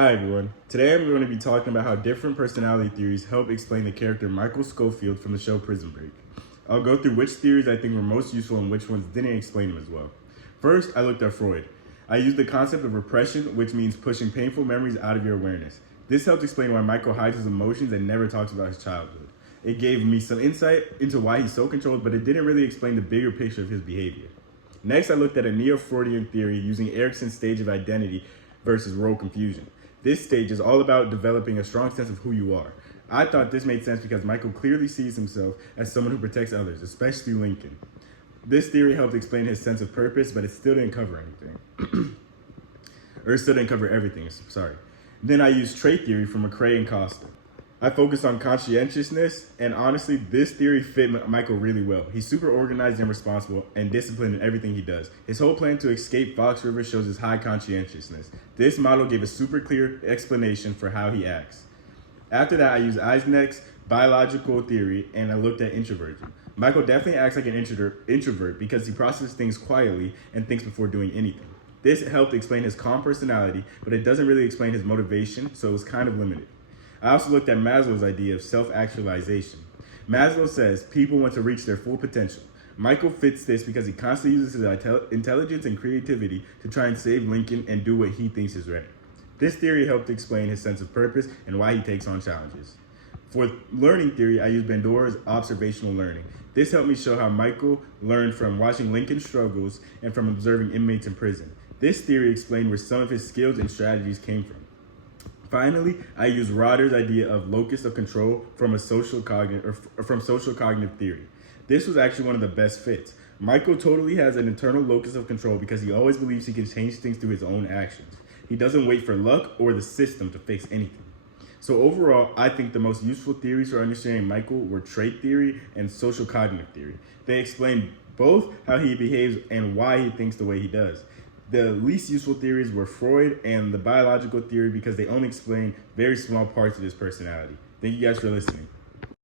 Hi everyone. Today I'm going to be talking about how different personality theories help explain the character Michael Scofield from the show Prison Break. I'll go through which theories I think were most useful and which ones didn't explain them as well. First, I looked at Freud. I used the concept of repression, which means pushing painful memories out of your awareness. This helped explain why Michael hides his emotions and never talks about his childhood. It gave me some insight into why he's so controlled, but it didn't really explain the bigger picture of his behavior. Next, I looked at a neo-Freudian theory using Erikson's stage of identity versus role confusion. This stage is all about developing a strong sense of who you are. I thought this made sense because Michael clearly sees himself as someone who protects others, especially Lincoln. This theory helped explain his sense of purpose, but it still didn't cover anything. Or it still didn't cover everything, sorry. Then I used trait theory from McCrae and Costa. I focused on conscientiousness, and honestly, this theory fit Michael really well. He's super organized and responsible and disciplined in everything he does. His whole plan to escape Fox River shows his high conscientiousness. This model gave a super clear explanation for how he acts. After that, I used Eisenach's biological theory, and I looked at introversion. Michael definitely acts like an introvert because he processes things quietly and thinks before doing anything. This helped explain his calm personality, but it doesn't really explain his motivation, so it was kind of limited. I also looked at Maslow's idea of self-actualization. Maslow says people want to reach their full potential. Michael fits this because he constantly uses his intelligence and creativity to try and save Lincoln and do what he thinks is right. This theory helped explain his sense of purpose and why he takes on challenges. For learning theory, I used Bandura's observational learning. This helped me show how Michael learned from watching Lincoln's struggles and from observing inmates in prison. This theory explained where some of his skills and strategies came from. Finally, I used Roeder's idea of locus of control from social cognitive theory. This was actually one of the best fits. Michael totally has an internal locus of control because he always believes he can change things through his own actions. He doesn't wait for luck or the system to fix anything. So overall, I think the most useful theories for understanding Michael were trait theory and social cognitive theory. They explain both how he behaves and why he thinks the way he does. The least useful theories were Freud and the biological theory because they only explain very small parts of his personality. Thank you guys for listening.